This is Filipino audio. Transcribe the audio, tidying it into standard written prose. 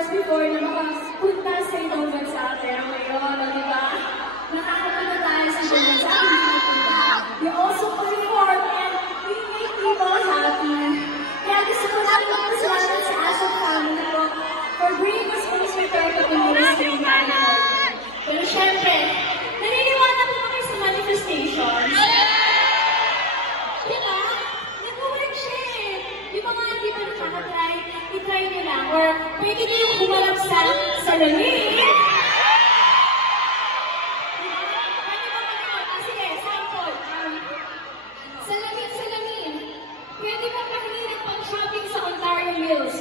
hours before na makapunta sa ibang bansa. Pero ngayon, di ba? Nakakapunta tayo sa ibang bansa, hindi napunta. We also perform and we make people happy. Kaya gusto ko lang magpasalamat sa Asap family ko for bringing us closer to our community during time. Pero syempre, naniniwala po kami sa manifestations. Diba? Nag-work siya eh. Yung mga hindi pa nakakatry, itry nyo lang. Or pwede nyo yung humalap sa salamin. Sige, sample. Salamin. Pwede ba pahinirap pang shopping sa Ontario Mills?